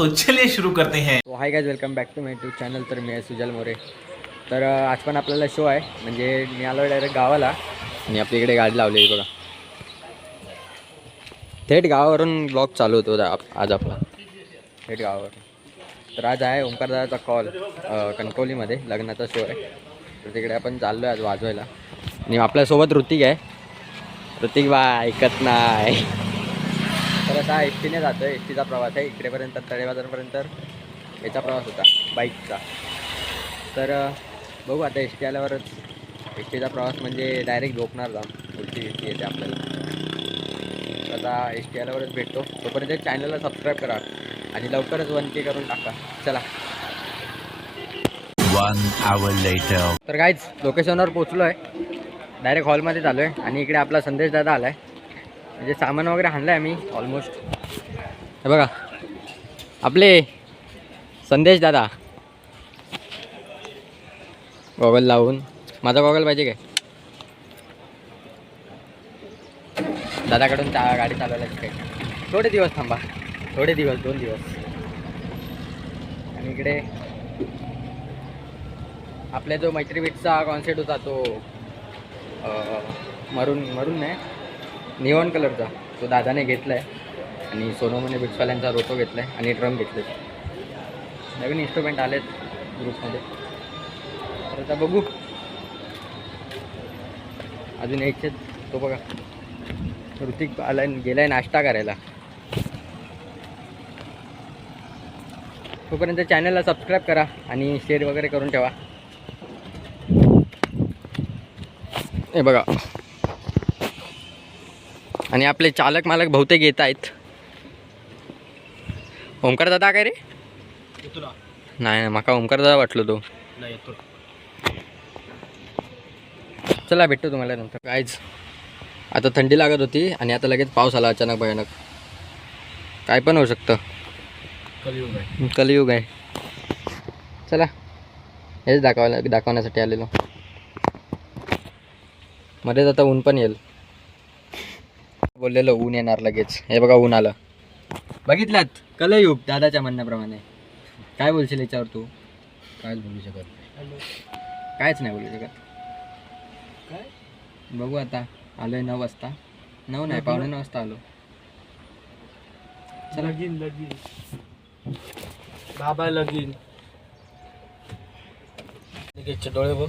तो चलिए शुरू करते हैं। तो hi guys, welcome back to my YouTube channel. तर मी आहे सुजल मोरे. तर आज पण आपल्याला शो आहे. म्हणजे मी आलो डायरेक्ट गावाला आणि आपल्या इकडे गाडी लावली आहे बघा. थेट गावावरून ब्लॉग चालू होतो आज आपला, थेट गावावरून. तर आज आहे ओंकारदादाचा कॉल कणकवलीमध्ये लग्नाचा शो आहे. तर तिकडे आपण चाललो आहे आज वाजवायला. आणि आपल्यासोबत ऋतिक आहे. ऋतिक बा ऐकत नाही. तर आता एस टीने जातो आहे. एस टीचा प्रवास आहे इकडेपर्यंत, तळेबाजारपर्यंत याचा प्रवास होता बाईकचा. तर बघू आता एस टी आल्यावरच. एस टीचा प्रवास म्हणजे डायरेक्ट झोपणार जाऊन, पुढची एस टी येते आपल्याला. आता एस टी आल्यावरच भेटतो. तोपर्यंत चॅनलला सबस्क्राईब करा आणि लवकरच 1K करून टाका. चला. 1 hour later. तर काहीच लोकेशनवर पोचलो आहे. डायरेक्ट हॉलमध्ये चालू आहे आणि इकडे आपला संदेश दादा आला आहे. म्हणजे सामान वगैरे आणलं आहे आम्ही ऑलमोस्ट. हे बघा आपले संदेश दादा गॉगल लावून. माझा गॉगल पाहिजे काय? दादाकडून गाडी चालवायला शिकायची. थोडे दिवस थांबा, थोडे दिवस, 2 दिवस. आणि इकडे आपल्या जो मैत्री बीटचा कॉन्सेप्ट होता तो मरून नाही, निऑन कलरचा, तो दादाने घेतला आहे. आणि सोनोमने बिट्सवाल्यांचा रोटो घेतला आहे आणि ड्रम घेतले. नवीन इन्स्ट्रुमेंट आलेत ग्रुपमध्ये. तर आता बघू, अजून यायचे. तो बघा ऋतिक आला, गेला आहे नाश्ता करायला. तोपर्यंत चॅनलला सबस्क्राईब करा आणि शेअर वगैरे करून ठेवा. हे बघा. आणि आपले चालक मालक बहुतेक येत आहेत. ओंकार दादा काय रे? नाही माका ओंकार दादा वाटलो तो. चला भेटतो तुम्हाला नंतर. काहीच आता थंडी लागत होती आणि आता लगेच पाऊस आला अचानक भयानक. काय पण होऊ शकतं. कलियुग आहे. चला हेच दाखवण्यासाठी आलेलो. मध्येच आता ऊन पण येईल बोललेलं. ऊन येणार लगेच. हे बघा ऊन आलं. बघितलात? कलयुग दादाच्या म्हणण्याप्रमाणे. काय बोलशील याच्यावर तू? कायच बोलू शकत, कायच नाही बोलू शकत. काय बघू आता. आलोय 9 वाजता. 9 नाही, 9:15 वाजता आलो. चला. लगीन बाबा लगीन. डोळे बघ.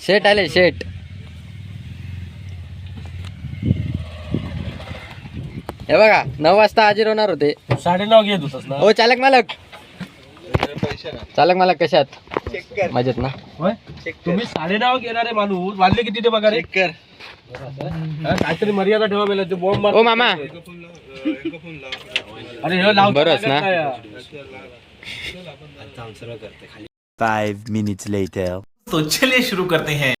शेट आले शेट. हे बघा 9 वाजता हाजीर होणार होते. 9:30 घेत होतास ना? हो चालक मालक. चालक मालक कशात? मजेत ना? तुम्ही 9:30 घेणारे माणूस वाजले किती ते बघा रे. काहीतरी मर्यादा ठेवा. मला ते बॉम्ब मार. ओ मामा. अरे हे लाव बरंच ना. 5 minutes later. तो चलिए शुरू करते हैं।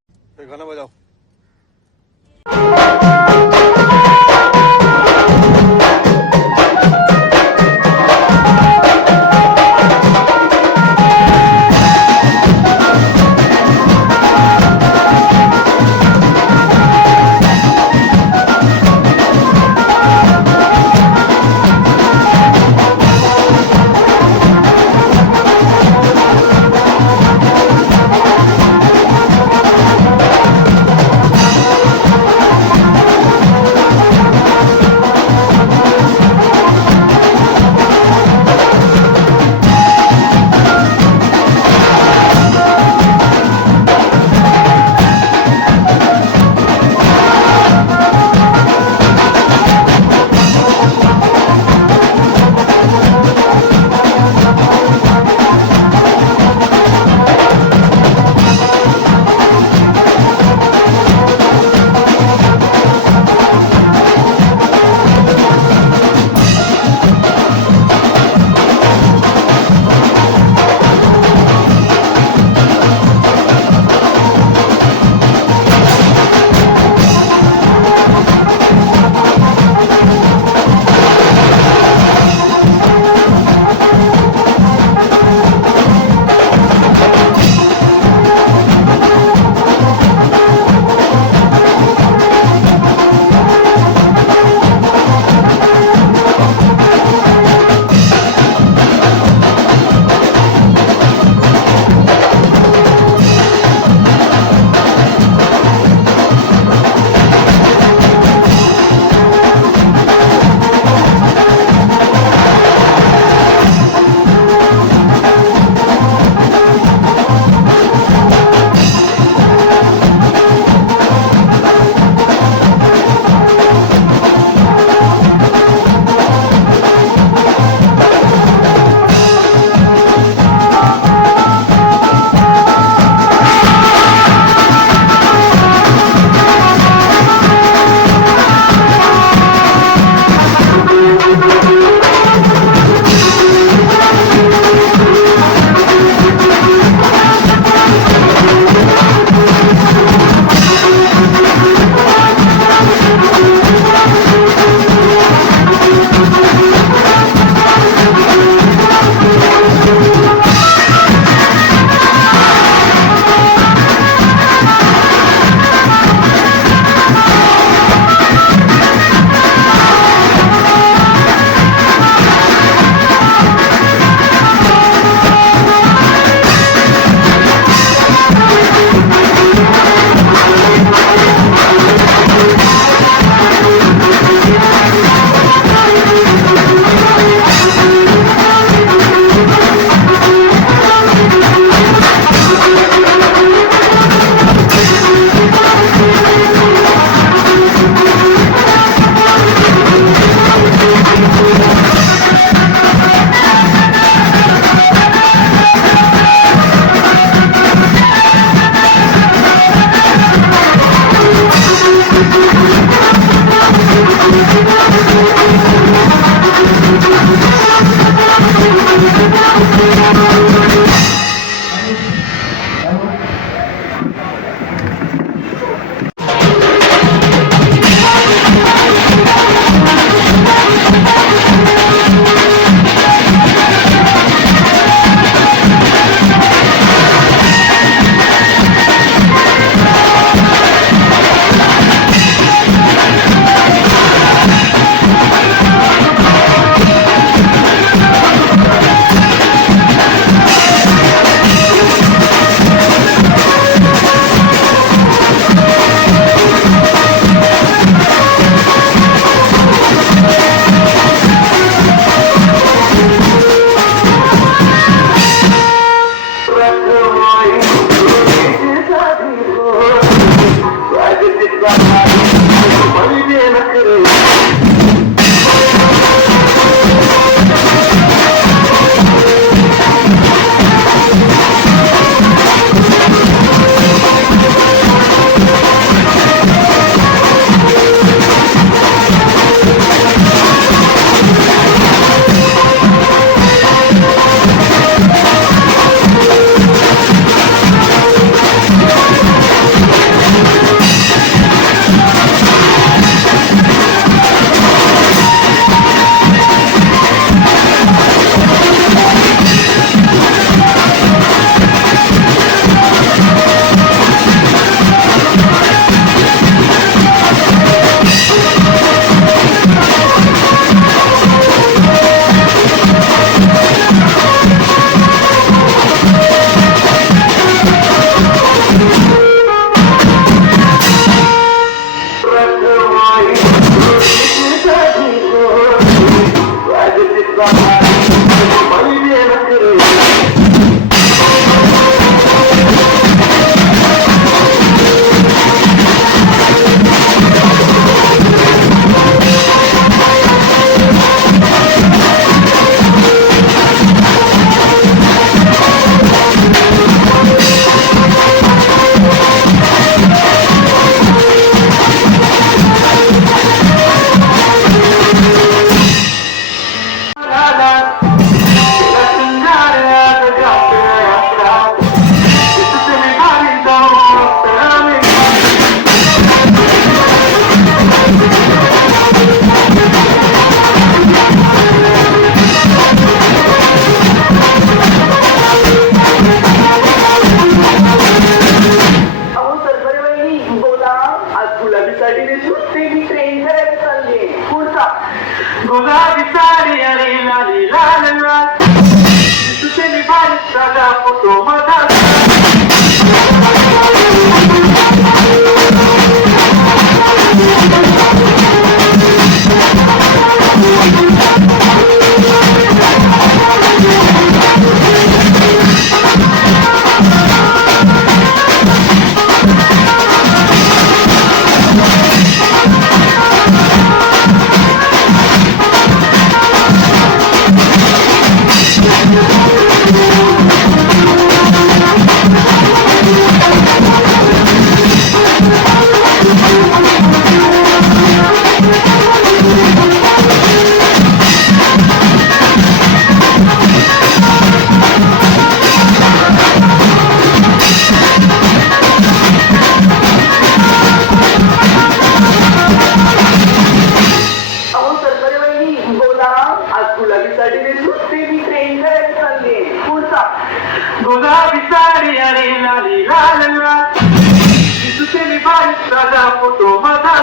गुलाबी साडी आणि लाली लाल लाल दिसते बारीक साधा फोटो माझा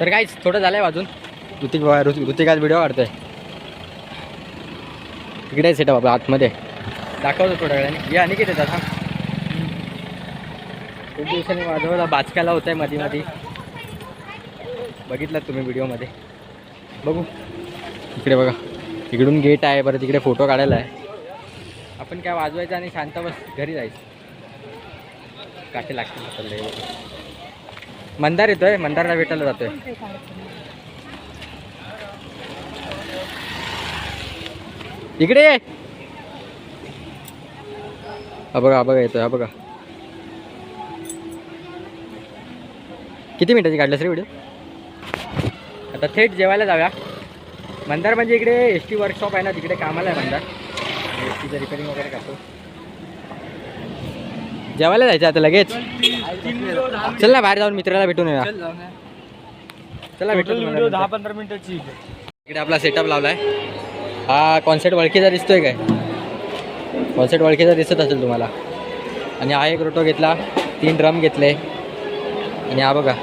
तर काहीच थोडं झालंय वाजून. ऋतिक आज व्हिडिओ काढतोय. इकडे सेटअप आपला आतमध्ये दाखवतो थोड्या वेळाने. या आणि किती येतात. खूप दिवसांनी वाजवायला बाचकायला होत आहे मध्ये मध्ये. बघितलं तुम्ही व्हिडिओमध्ये. बघू इकडे बघा. इकडून गेट आहे. बरं तिकडे फोटो काढायला आहे. आपण काय वाजवायचं आणि शांत बस घरी जायचं. काटे लागतील सगळे. मंदार येतोय, मंदारला भेटायला जातोय. इकडे ये. हा बघा येतोय, हा बघा. किती मिनिटाची काढलंस रे व्हिडिओ? आता थेट जेवायला जाऊया. मंदार म्हणजे इकडे ST वर्कशॉप आहे ना, तिकडे कामाला आहे मंदार. STचं रिपेअरिंग वगैरे करतो. जेवायला जायचं आता लगेच. चल ना बाहेर जाऊन मित्राला भेटून येऊया. चला भेटून 10-15 मिनिटाची. इकडे आपला सेटअप लावलाय. हा कॉन्सेप्ट ओळखीचा दिसतोय काय? कॉन्सेप्ट ओळखीचा दिसत असेल तुम्हाला. आणि हा एक रोटो घेतला, 3 ड्रम घेतले. आणि हा बघा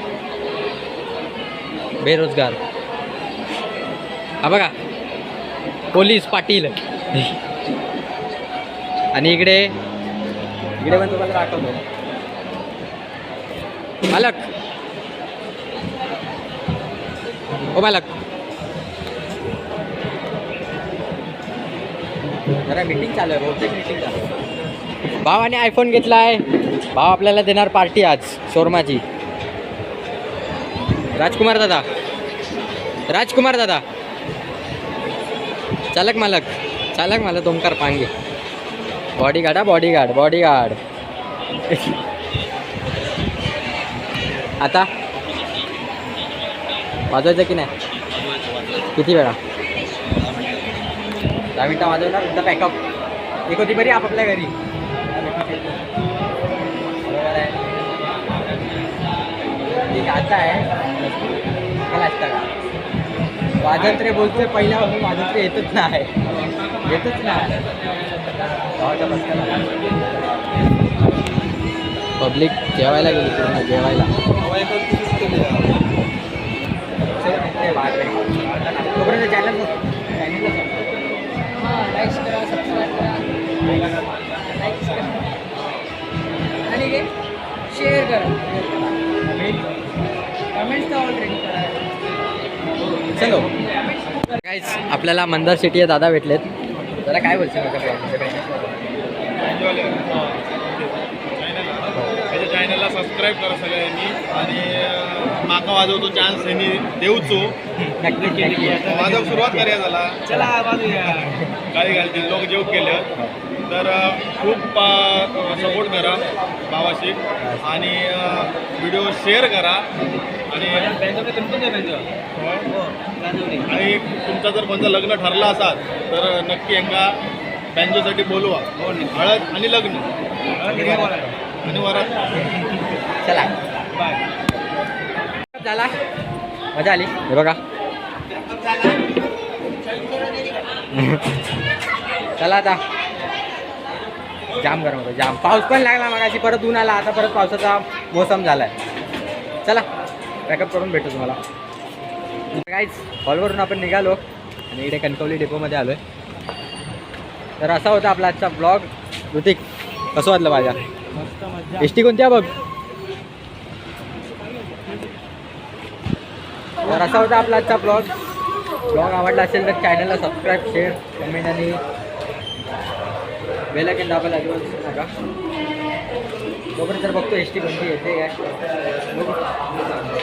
बेरोजगार, हा बघा पोलीस पाटील. आणि इकडे पण तुम्हाला दाखवतो मालक. ओ मालक, जरा मीटिंग चालू आहे, बहुतेक मीटिंग चालू आहे. भावाने आयफोन घेतलाय. भाव आपल्याला देणार पार्टी आज शोरमाची. राजकुमार दादा, चालक मालक ओमकार पांगे. Bodyguard bodyguard. आता वाजवायचं की नाही? किती वेळा? 10 मिनटं वाजवणार. एकदा पॅकअप एक होती बरी आपापल्या घरी. बरोबर आहे. ठीक आता आहे मला असतं का वाजंत्रे बोलतोय पहिल्यापासून. वाजंत्रे येतच नाही. पब्लिक जेवायला गेली पूर्ण जेवायला. चॅनल आणि शेअर करा. चलो गाईज, आपल्याला मंदार शेट्टी दादा भेटलेत. जरा काय बोलशील चॅनलला सबस्क्राईब करा सगळ्यांनी. आणि माका वाजवतो चान्स ह्यांनी देऊचो. नक्की वाजव सुरुवात करूया झाला. चला वाजूया. गाडी घालतील लोक जेव केलं तर खूप सपोर्ट करा भावाशी. आणि व्हिडिओ शेअर करा. आणि तुमचं जर कोणतं लग्न ठरलं असाल तर नक्की यांना बँजोसाठी बोलवा. हळद आणि लग्न आणि वरात. चला झाला, मजा आली. हे बघा चला आता जाम गरम होतं, जाम. पाऊस पण लागला मगाशी, परत ऊन आला. आता परत पावसाचा मोसम झालाय. चला पॅकअप करून भेटू तुम्हाला. गाईज हॉलवरून आपण निघालो आणि इकडे कणकवली डेपोमध्ये आलो आहे. तर असा होता आपला आजचा ब्लॉग. ऋतिक कसं वाटलं माझ्या? ST कोणत्या बघ. तर असा होता आपला आजचा ब्लॉग आवडला असेल तर चॅनलला सबस्क्राईब, शेअर, कमेंट आणि बेल आयकॉन दाबायला अजिबात विसरू नका. तोपर्यंत तर बघतो ST कोणती येते काय.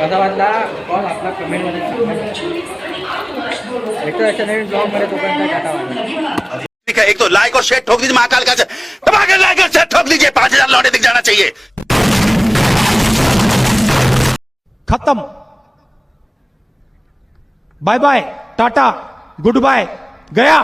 कसा वाटला कॉल आपला कमेंटमध्ये भेटतो अशा नवीन ब्लॉगमध्ये. तोपर्यंत टाटा वाटला. एक तो लाइक और शेयर ठोक दीजिए, महाकाल का दबाकर लाइक और शेयर ठोक दीजिए. 5000 लौटे दिख जाना चाहिए. खत्म. Bye bye, tata, goodbye, गया.